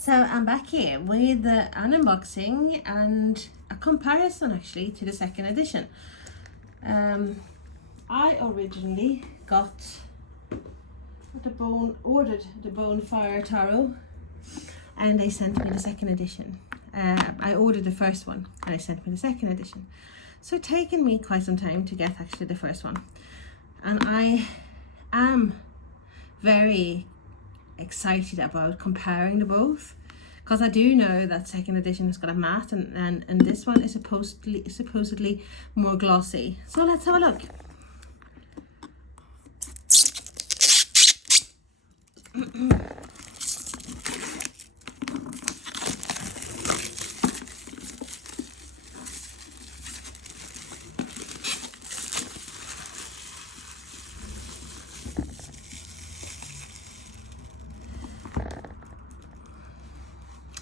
So I'm back here with an unboxing and a comparison actually to the second edition. I originally ordered the Bonefire Tarot, and they sent me the second edition. I ordered the first one and they sent me the second edition. So it's taken me quite some time to get actually the first one. And I am very excited about comparing the both, because I do know that second edition has got a matte and this one is supposedly more glossy. So let's have a look.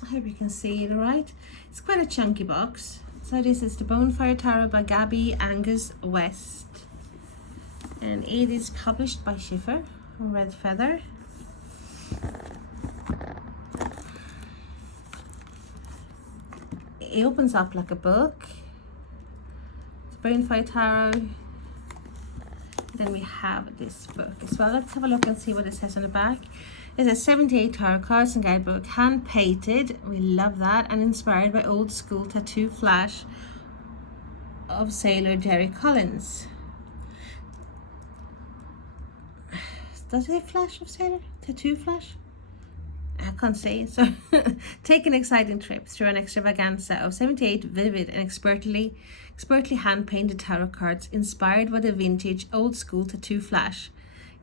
I hope you can see it all right. It's quite a chunky box. So this is the Bonefire Tarot by Gabi Angus-West, and it is published by Schiffer, Red Feather. It opens up like a book. It's Bonefire Tarot. Then we have this book as well. Let's have a look and see what it says on the back. It says 78 tarot cards and guidebook, hand painted, we love that, and inspired by old school tattoo flash of sailor Jerry Collins. Does it say flash of sailor? Tattoo flash? I can't say. So take an exciting trip through an extravaganza of 78 vivid and expertly hand-painted tarot cards inspired by the vintage old school tattoo flash.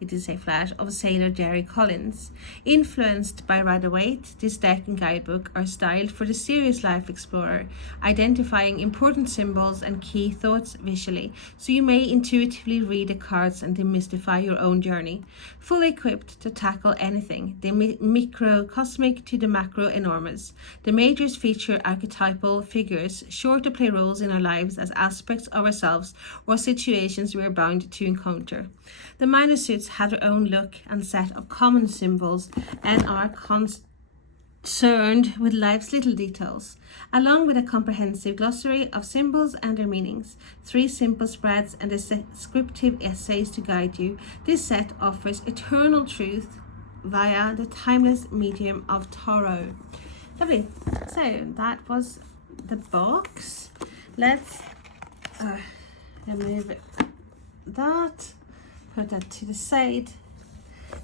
It is a flash of sailor Jerry Collins. Influenced by Rider-Waite, this deck and guidebook are styled for the serious life explorer, identifying important symbols and key thoughts visually, so you may intuitively read the cards and demystify your own journey. Fully equipped to tackle anything, the microcosmic to the macro enormous. The majors feature archetypal figures, sure to play roles in our lives as aspects of ourselves or situations we are bound to encounter. The minor suits have their own look and set of common symbols and are concerned with life's little details, along with a comprehensive glossary of symbols and their meanings, 3 simple spreads and descriptive essays to guide you. This set offers eternal truth via the timeless medium of tarot. Lovely. So that was the box. Let's remove that. Put that to the side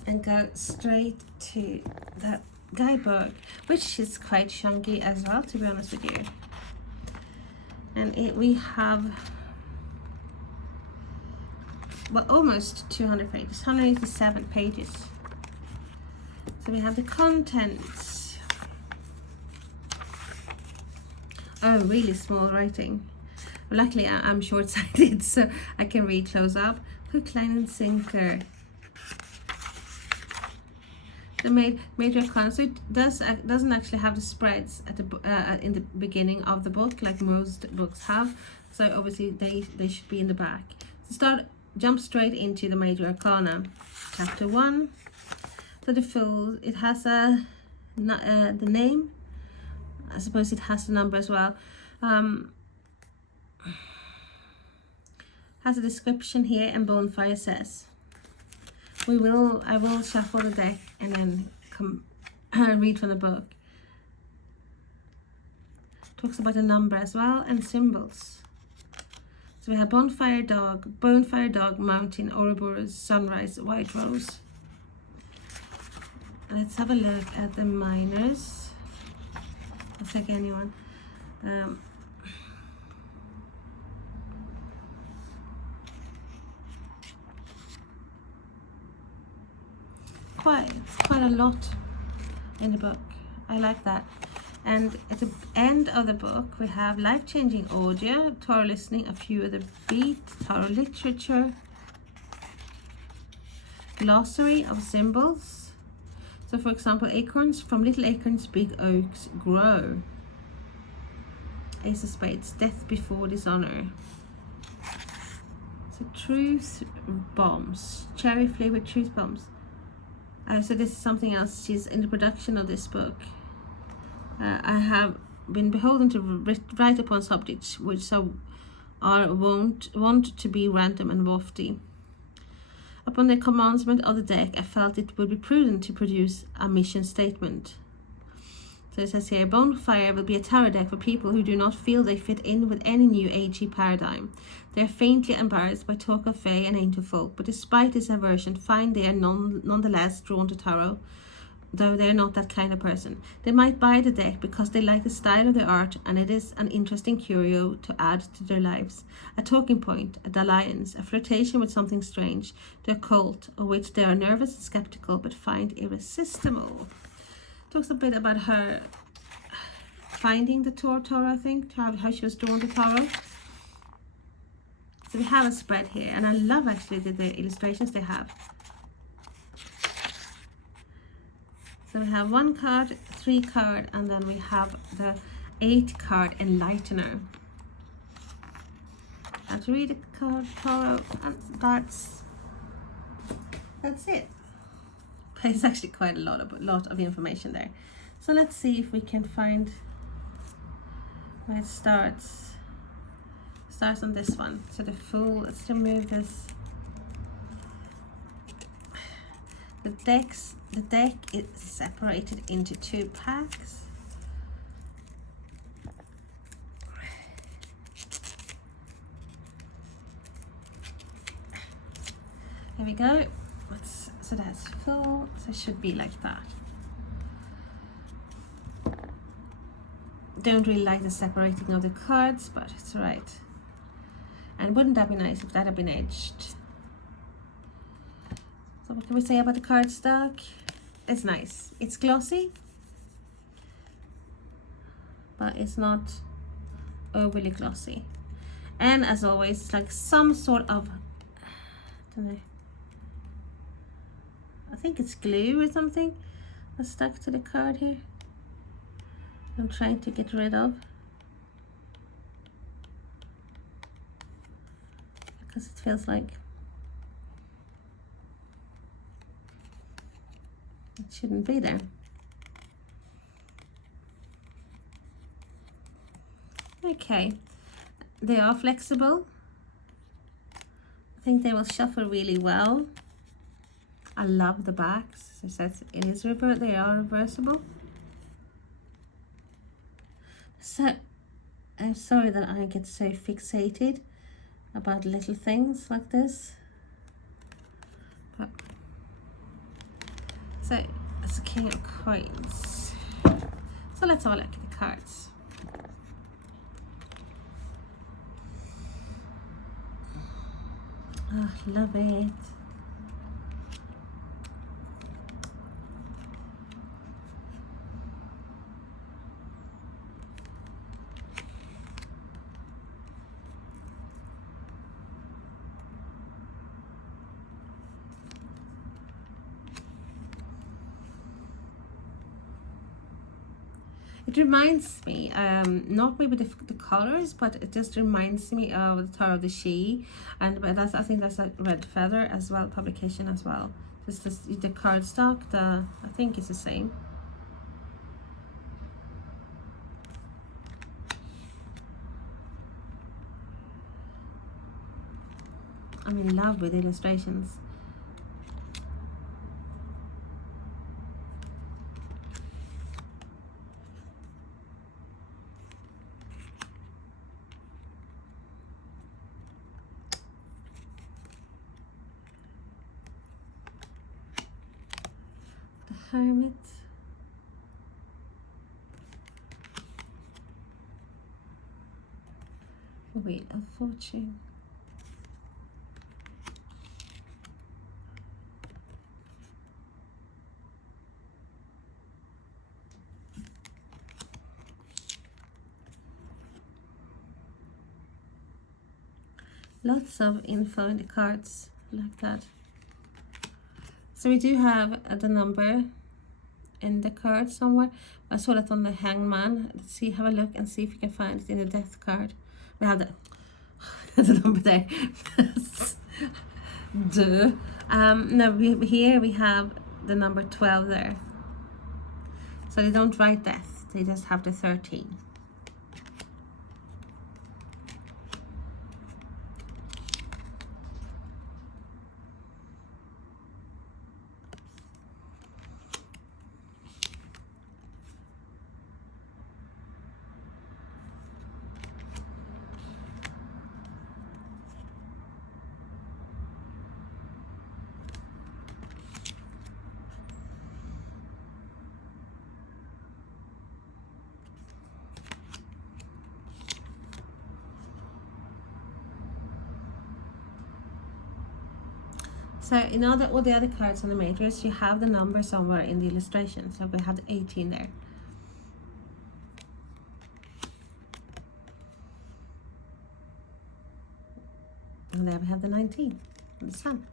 and go straight to that guidebook, which is quite chunky as well, to be honest with you. And we have, well, almost 200 pages, 187 pages. So we have the contents. Oh, really small writing. Luckily I'm short-sighted, so I can read close up. Hook, line and sinker. The major arcana. So it doesn't actually have the spreads at the in the beginning of the book like most books have. So obviously they should be in the back. So jump straight into the major arcana, chapter 1. So the full, it has the name. I suppose it has the number as well. Has a description here, and Bonefire says, I will shuffle the deck and then come read from the book. Talks about a number as well and symbols. So we have Bonefire Dog, Mountain, Ouroboros, Sunrise, White Rose. And let's have a look at the minors. I'll take anyone. Quite a lot in the book. I like that. And at the end of the book we have life-changing audio, tarot listening, a few of the beat, tarot literature, glossary of symbols. So for example, acorns, from little acorns big oaks grow. Ace of Spades, death before dishonor. So truth bombs, cherry flavored truth bombs. So this is something else. She's in the production of this book. I have been beholden to write upon subjects which are wont to be random and wafty. Upon the commencement of the deck, I felt it would be prudent to produce a mission statement. So it says here, Bonefire will be a tarot deck for people who do not feel they fit in with any new agey paradigm. They are faintly embarrassed by talk of fae and angel folk, but despite this aversion, find they are nonetheless drawn to tarot, though they're not that kind of person. They might buy the deck because they like the style of the art, and it is an interesting curio to add to their lives. A talking point, a dalliance, a flirtation with something strange, the occult, of which they are nervous and skeptical but find irresistible. Talks a bit about her finding the tarot, I think, how she was drawn to tarot. So we have a spread here, and I love actually the illustrations they have. So we have 1 card, 3 card, and then we have the 8 card Enlightener. And to read the card tarot, and that's it. But it's actually quite a lot of information there. So let's see if we can find where it starts. It starts on this one. So the Fool. Let's remove this. The deck is separated into 2 packs. There we go. So that's full. So it should be like that. Don't really like the separating of the cards, but it's alright. And wouldn't that be nice if that had been edged? So what can we say about the cardstock? It's nice. It's glossy, but it's not overly glossy. And as always, it's like some sort of, I don't know, I think it's glue or something that's stuck to the card here. I'm trying to get rid of, because it feels like it shouldn't be there. Okay, they are flexible. I think they will shuffle really well. I love the backs. It says it is they are reversible. So I'm sorry that I get so fixated about little things like this. But so it's a King of Coins. So let's have a look at the cards. Oh, love it. It reminds me, not maybe the colors, but it just reminds me of the Tarot of the She, and but I think that's a Red Feather as well, publication as well. Just the cardstock, I think it's the same. I'm in love with illustrations. Hermit, Wheel of Fortune, lots of info in the cards like that. So we do have the number in the card somewhere. I saw that on the Hangman. Let's see, have a look and see if we can find it in the Death card. We have the number there. Duh. No, here we have the number 12 there. So they don't write death. They just have the 13. So in all the other cards on the matrix, you have the number somewhere in the illustration. So we have the 18 there. And there we have the 19, the sun.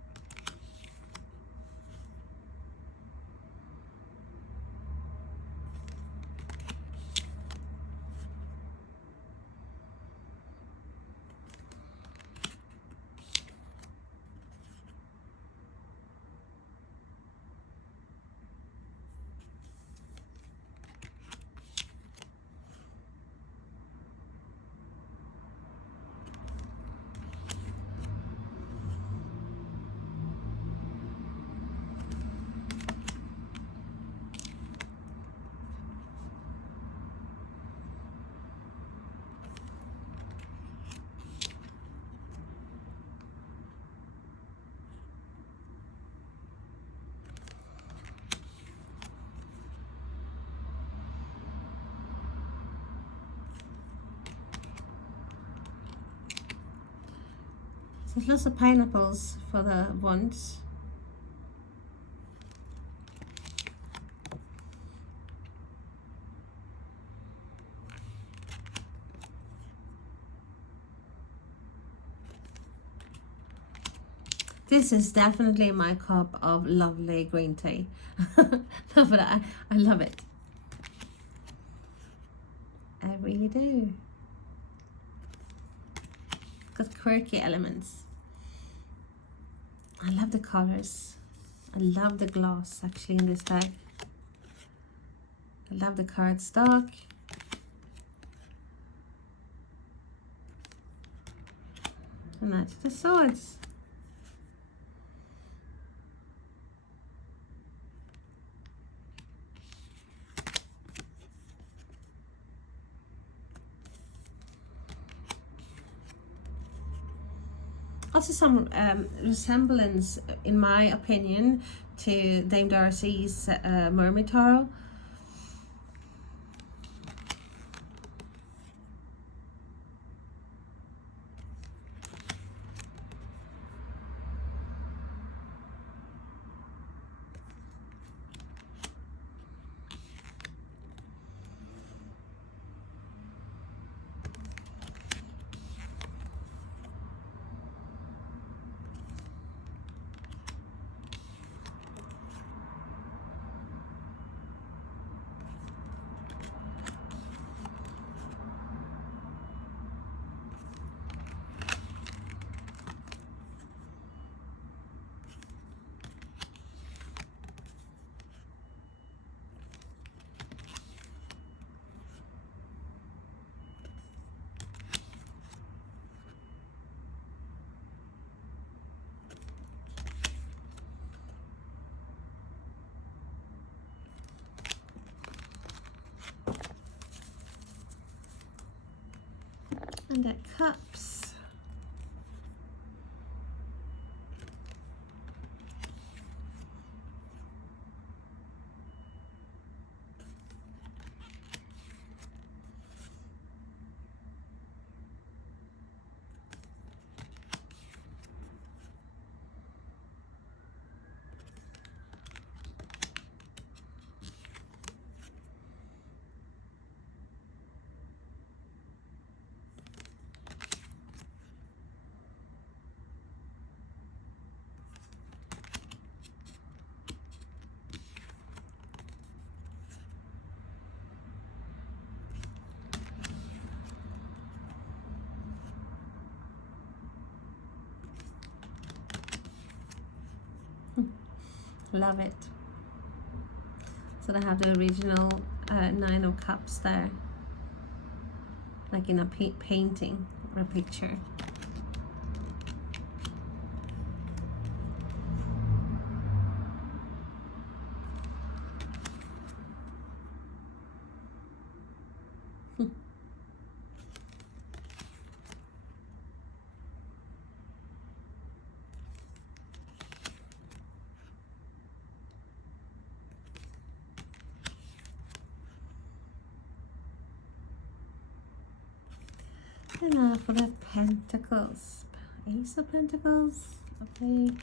So there's lots of pineapples for the wands. This is definitely my cup of lovely green tea. No, but I love it. I really do. Got quirky elements. I love the colors. I love the gloss actually in this deck. I love the cardstock. And that's the swords. Also some resemblance, in my opinion, to Dame Darcy's Mermaid Tarot. And the cups. Love it. So I have the original Nine of Cups there, like in a painting or a picture. And now for the Pentacles, Ace of Pentacles, okay.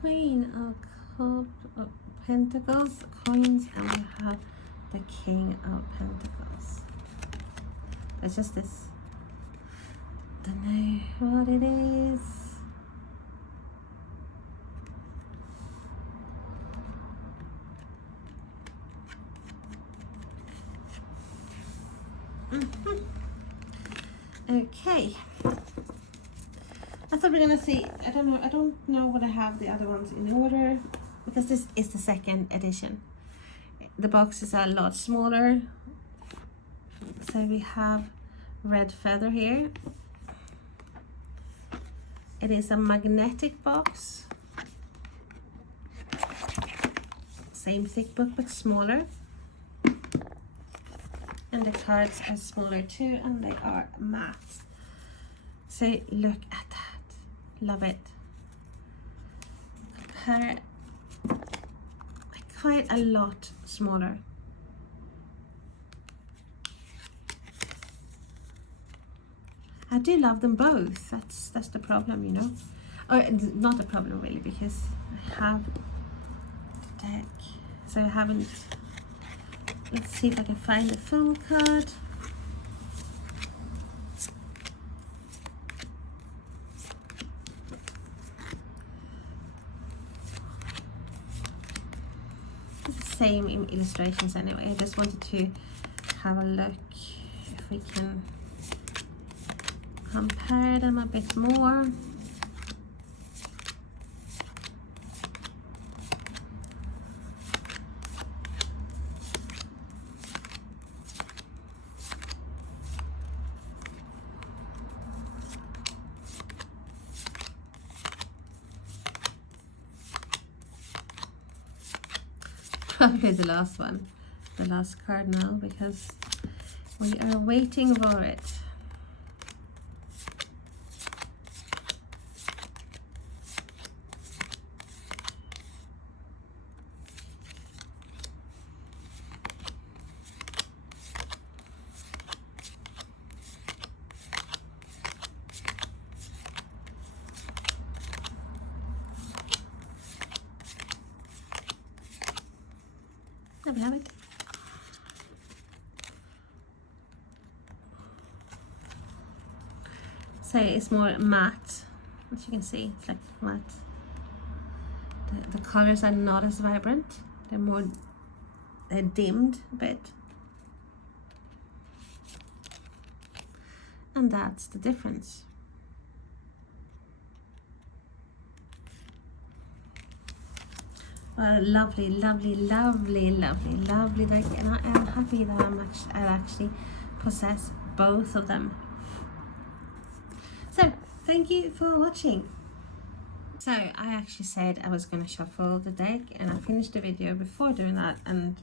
Queen of Pentacles, coins, and we have the King of Pentacles. It's just this. Don't know what it is. Okay. I thought we were gonna see. I don't know what I have the other ones in order, because this is the second edition. The boxes are a lot smaller. So we have red feather here. It is a magnetic box. Same thick book but smaller. And the cards are smaller too, and they are matte. So look at that. Love it. Compare, quite a lot smaller. I do love them both. That's the problem, you know. Or not a problem really, because I have the deck, so I haven't. Let's see if I can find the full card. Same illustrations anyway. I just wanted to have a look if we can compare them a bit more. Probably the last one, the last card now, because we are waiting for it. There we have it. So it's more matte, as you can see, it's like matte. The colors are not as vibrant, they're more dimmed a bit. And that's the difference. Well, lovely, lovely, lovely, lovely, lovely deck, and I am happy that I actually possess both of them. So, thank you for watching. So, I actually said I was going to shuffle the deck, and I finished the video before doing that, and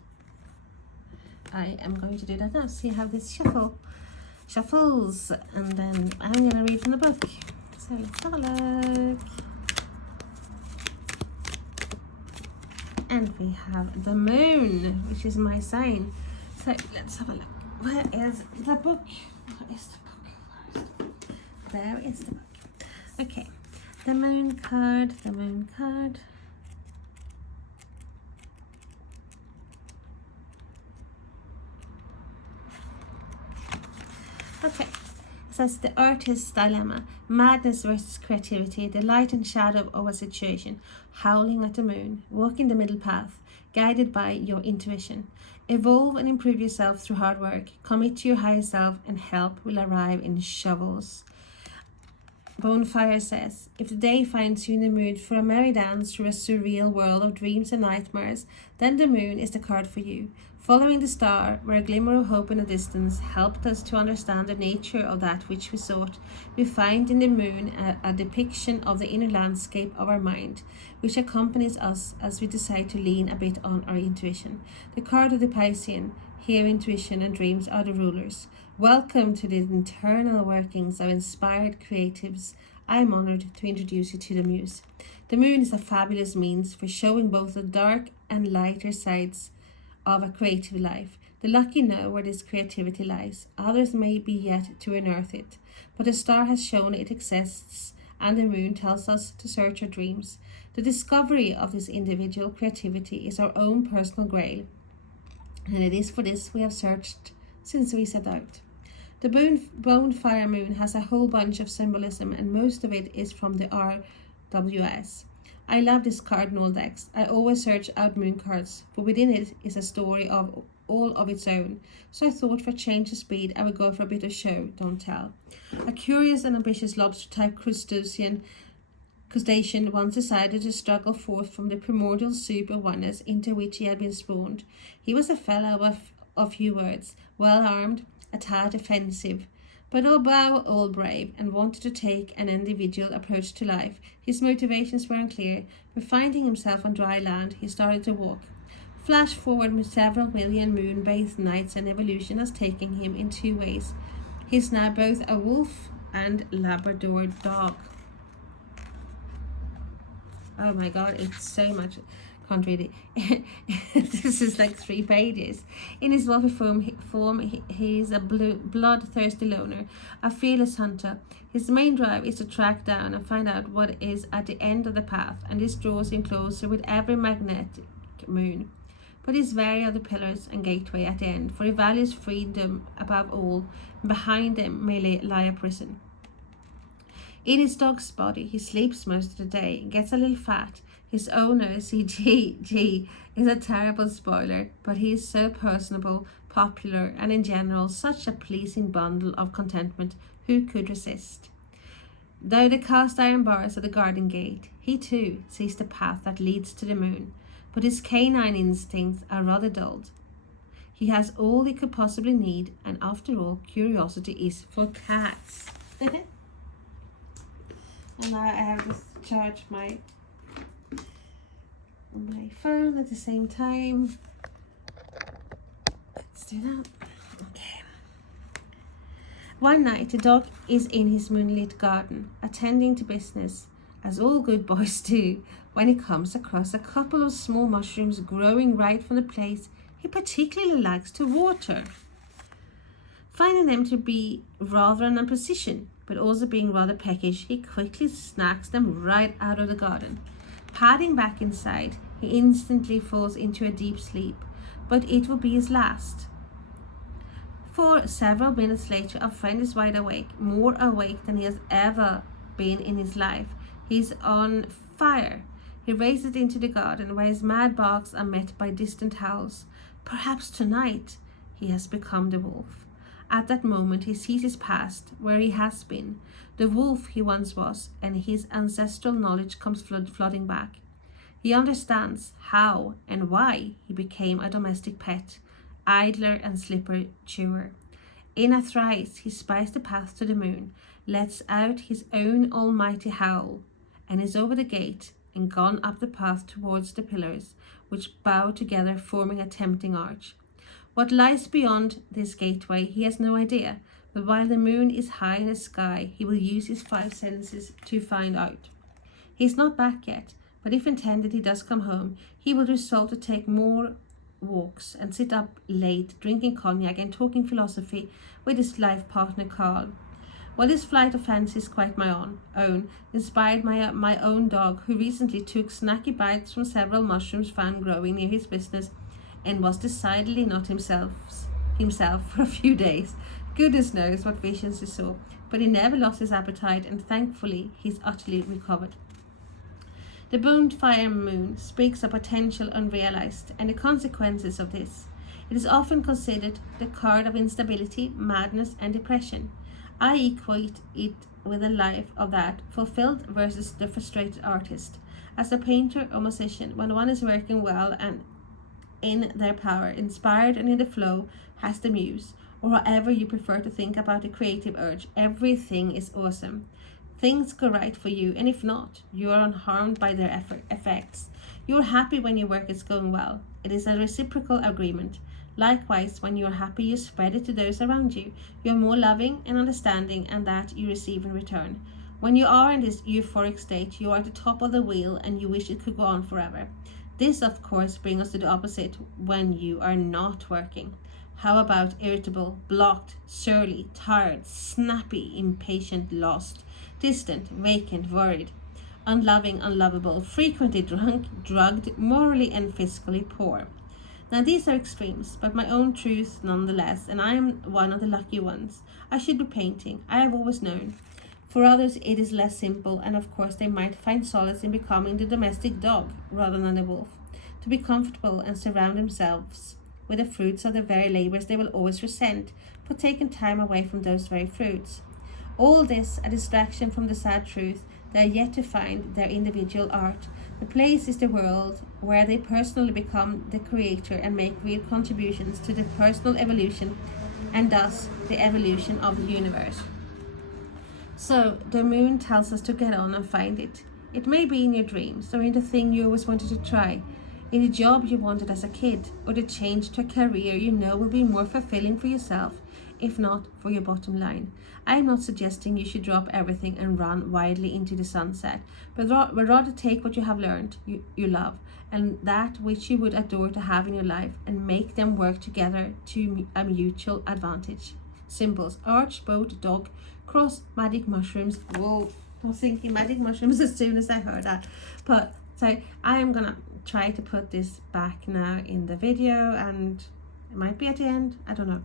I am going to do that now. See how this shuffles, and then I'm going to read from the book. So let's have a look. And we have the moon, which is my sign. So let's have a look. Where is the book? Where is the book? There is the book. Okay, the moon card, the moon card. Okay, it says the artist's dilemma, madness versus creativity, the light and shadow of a situation, howling at the moon, walking the middle path, guided by your intuition. Evolve and improve yourself through hard work, commit to your higher self, and help will arrive in shovels. Bonefire says, if the day finds you in the mood for a merry dance through a surreal world of dreams and nightmares, then the moon is the card for you. Following the star, where a glimmer of hope in the distance helped us to understand the nature of that which we sought, we find in the moon a depiction of the inner landscape of our mind, which accompanies us as we decide to lean a bit on our intuition. The card of the Piscean, here intuition and dreams are the rulers. Welcome to the internal workings of inspired creatives. I'm honored to introduce you to the muse. The moon is a fabulous means for showing both the dark and lighter sides of a creative life. The lucky know where this creativity lies. Others may be yet to unearth it. But the star has shown it exists, and the moon tells us to search our dreams. The discovery of this individual creativity is our own personal grail. And it is for this we have searched since we set out. The Bonefire moon has a whole bunch of symbolism, and most of it is from the RWS. I love this card in all decks. I always search out moon cards, but within it is a story of all of its own. So I thought for change of speed I would go for a bit of show, don't tell. A curious and ambitious lobster-type crustacean once decided to struggle forth from the primordial soup of oneness into which he had been spawned. He was a fellow of few words, well-armed, a tad offensive, but above all brave, and wanted to take an individual approach to life. His motivations were unclear, but finding himself on dry land, he started to walk. Flash forward with several million moon-bathed nights, and evolution has taken him in two ways. He's now both a wolf and Labrador dog. Oh my god, it's so much. Can't read it. This is like 3 pages. In his wolfy form, he's a bloodthirsty loner, a fearless hunter. His main drive is to track down and find out what is at the end of the path, and this draws him closer with every magnetic moon. But he's wary of the pillars and gateway at the end, for he values freedom above all, and behind them may lie a prison. In his dog's body, he sleeps most of the day and gets a little fat. His owner, CGG, is a terrible spoiler, but he is so personable, popular, and in general such a pleasing bundle of contentment. Who could resist? Though the cast iron bars of the garden gate, he too sees the path that leads to the moon, but his canine instincts are rather dulled. He has all he could possibly need, and after all, curiosity is for cats. And now I have to charge my phone at the same time. Let's do that. Okay. One night, the dog is in his moonlit garden, attending to business, as all good boys do, when he comes across a couple of small mushrooms growing right from the place he particularly likes to water. Finding them to be rather an imposition, but also being rather peckish, he quickly snacks them right out of the garden. Padding back inside, he instantly falls into a deep sleep, but it will be his last. For several minutes later, our friend is wide awake, more awake than he has ever been in his life. He's on fire. He races into the garden, where his mad barks are met by distant howls. Perhaps tonight he has become the wolf. At that moment, he sees his past, where he has been, the wolf he once was, and his ancestral knowledge comes flooding back. He understands how and why he became a domestic pet, idler and slipper chewer. In a trice, he spies the path to the moon, lets out his own almighty howl, and is over the gate and gone up the path towards the pillars, which bow together, forming a tempting arch. What lies beyond this gateway, he has no idea. But while the moon is high in the sky, he will use his 5 senses to find out. He's not back yet, but if intended he does come home, he will resolve to take more walks and sit up late, drinking cognac and talking philosophy with his life partner Carl. Well, this flight of fancy is quite my own, inspired by my own dog, who recently took snacky bites from several mushrooms found growing near his business and was decidedly not himself for a few days. Goodness knows what visions he saw, but he never lost his appetite, and thankfully he's utterly recovered. The Bonefire moon speaks of potential unrealized and the consequences of this. It is often considered the card of instability, madness, and depression. I equate it with a life of that fulfilled versus the frustrated artist. As a painter or musician, when one is working well and in their power, inspired and in the flow, has the muse, or however you prefer to think about the creative urge, everything is awesome. Things go right for you, and if not, you are unharmed by their effects. You are happy when your work is going well. It is a reciprocal agreement. Likewise, when you are happy, you spread it to those around you. You are more loving and understanding, and that you receive in return. When you are in this euphoric state, you are at the top of the wheel and you wish it could go on forever. This, of course, brings us to the opposite when you are not working. How about irritable, blocked, surly, tired, snappy, impatient, lost, distant, vacant, worried, unloving, unlovable, frequently drunk, drugged, morally and physically poor? Now these are extremes, but my own truth nonetheless, and I am one of the lucky ones. I should be painting, I have always known. For others it is less simple, and of course they might find solace in becoming the domestic dog rather than the wolf, to be comfortable and surround themselves with the fruits of the very labors they will always resent for taking time away from those very fruits. All this a distraction from the sad truth they are yet to find their individual art. The place is the world where they personally become the creator and make real contributions to the personal evolution and thus the evolution of the universe. So the moon tells us to get on and find it. It may be in your dreams or in the thing you always wanted to try, in the job you wanted as a kid, or the change to a career you know will be more fulfilling for yourself, if not for your bottom line. I am not suggesting you should drop everything and run wildly into the sunset, but rather take what you have learned, you love, and that which you would adore to have in your life, and make them work together to a mutual advantage. Symbols: arch, boat, dog, cross, magic mushrooms. Whoa, I was thinking magic mushrooms as soon as I heard that. But so I am gonna try to put this back now in the video, and it might be at the end, I don't know.